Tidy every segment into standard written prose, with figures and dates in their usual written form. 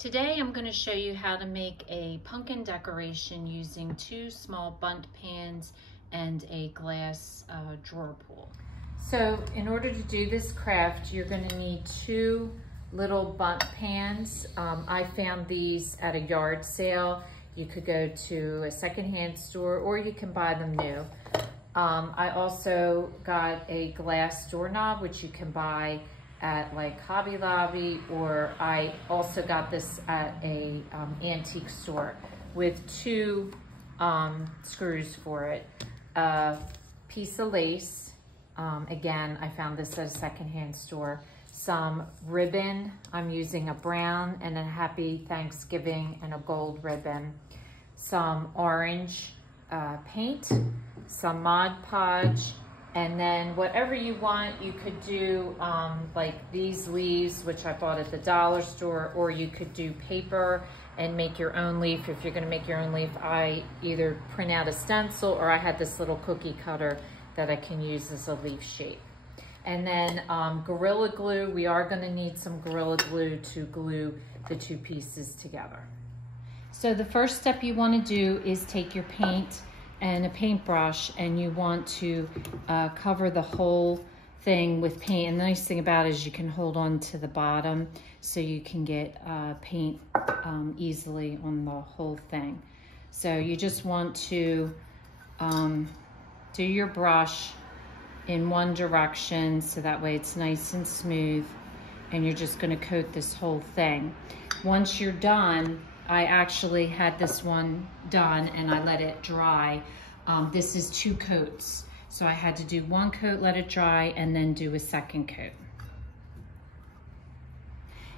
Today I'm going to show you how to make a pumpkin decoration using 2 small Bundt pans and a glass drawer pull. So in order to do this craft, you're going to need 2 little Bundt pans. I found these at a yard sale. You could go to a secondhand store or you can buy them new. I also got a glass doorknob, which you can buy at like Hobby Lobby, or I also got this at a antique store with 2 screws for it. A piece of lace, again, I found this at a secondhand store. Some ribbon, I'm using a brown and a Happy Thanksgiving and a gold ribbon. Some orange paint, some Mod Podge, and then whatever you want, you could do like these leaves, which I bought at the dollar store, or you could do paper and make your own leaf. If you're gonna make your own leaf, I either print out a stencil or I had this little cookie cutter that I can use as a leaf shape. And then Gorilla Glue, we are gonna need some Gorilla Glue to glue the 2 pieces together. So the first step you wanna do is take your paint and a paintbrush, and you want to cover the whole thing with paint. And the nice thing about it is you can hold on to the bottom so you can get paint easily on the whole thing. So you just want to do your brush in one direction so that way it's nice and smooth, and you're just gonna coat this whole thing. Once you're done, I actually had this one done and I let it dry. This is 2 coats. So I had to do 1 coat, let it dry, and then do a 2nd coat.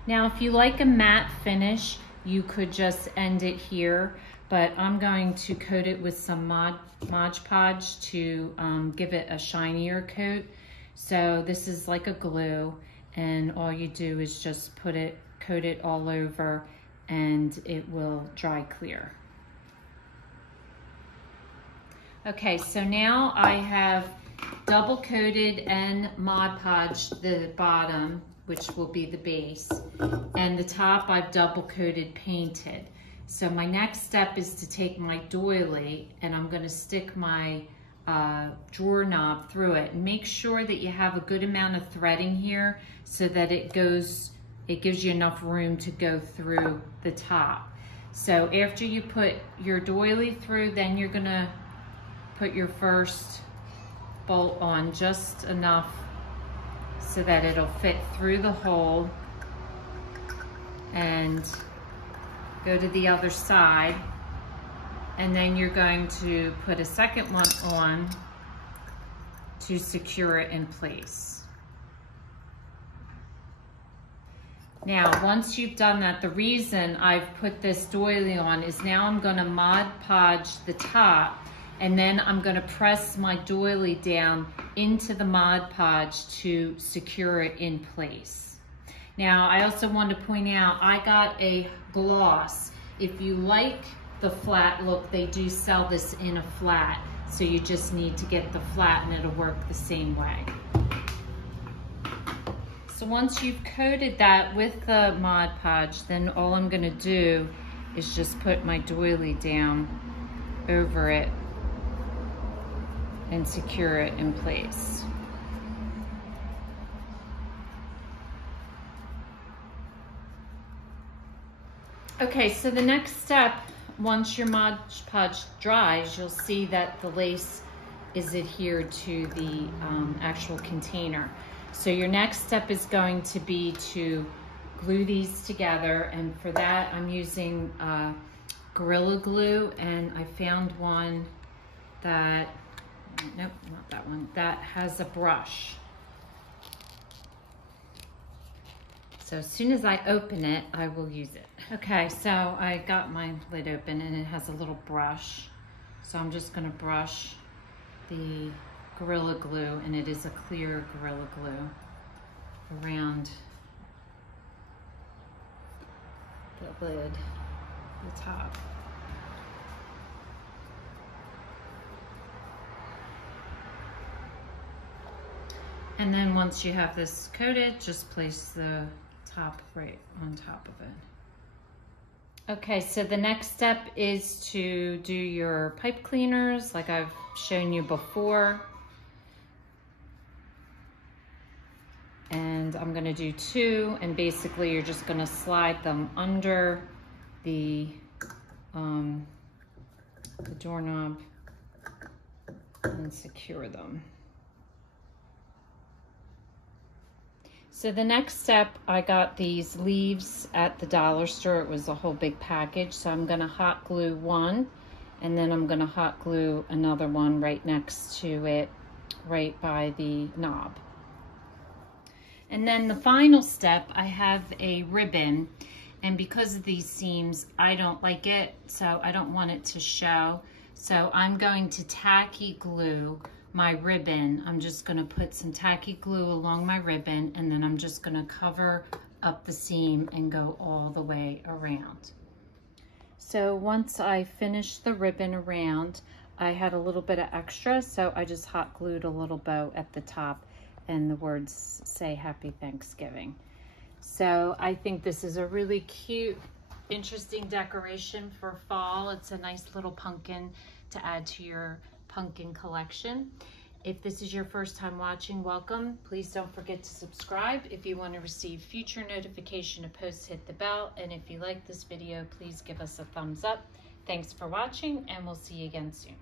Now, if you like a matte finish, you could just end it here, but I'm going to coat it with some Mod Podge to give it a shinier coat. So this is like a glue, and all you do is just coat it all over, and it will dry clear. Okay, so now I have double coated and Mod Podged the bottom, which will be the base, and the top I've double coated painted. So my next step is to take my doily and I'm gonna stick my drawer knob through it, and make sure that you have a good amount of threading here so that it gives you enough room to go through the top. So after you put your doily through, then you're gonna put your first bolt on just enough so that it'll fit through the hole, and go to the other side, and then you're going to put a 2nd one on to secure it in place. Now, once you've done that, the reason I've put this doily on is now I'm gonna Mod Podge the top, and then I'm gonna press my doily down into the Mod Podge to secure it in place. Now, I also want to point out, I got a gloss. If you like the flat look, they do sell this in a flat, so you just need to get the flat and it'll work the same way. So once you've coated that with the Mod Podge, then all I'm gonna do is just put my doily down over it and secure it in place. Okay, so the next step, once your Mod Podge dries, you'll see that the lace is adhered to the actual container. So your next step is going to be to glue these together, and for that I'm using Gorilla Glue, and I found one that, nope, not that one, that has a brush. So as soon as I open it, I will use it. Okay, so I got my lid open and it has a little brush. So I'm just gonna brush the Gorilla Glue, and it is a clear Gorilla Glue, around the lid, the top. And then once you have this coated, just place the top right on top of it. Okay, so the next step is to do your pipe cleaners like I've shown you before. And I'm gonna do 2, and basically you're just gonna slide them under the doorknob and secure them. So the next step, I got these leaves at the dollar store. It was a whole big package. So I'm gonna hot glue one, and then I'm gonna hot glue another one right next to it, right by the knob. And then the final step, I have a ribbon, and because of these seams, I don't like it, so I don't want it to show. So I'm going to tacky glue my ribbon. I'm just gonna put some tacky glue along my ribbon, and then I'm just gonna cover up the seam and go all the way around. So once I finished the ribbon around, I had a little bit of extra, so I just hot glued a little bow at the top, and the words say Happy Thanksgiving. So I think this is a really cute, interesting decoration for fall. It's a nice little pumpkin to add to your pumpkin collection. If this is your first time watching, welcome. Please don't forget to subscribe. If you want to receive future notification of posts, hit the bell. And if you like this video, please give us a thumbs up. Thanks for watching, and we'll see you again soon.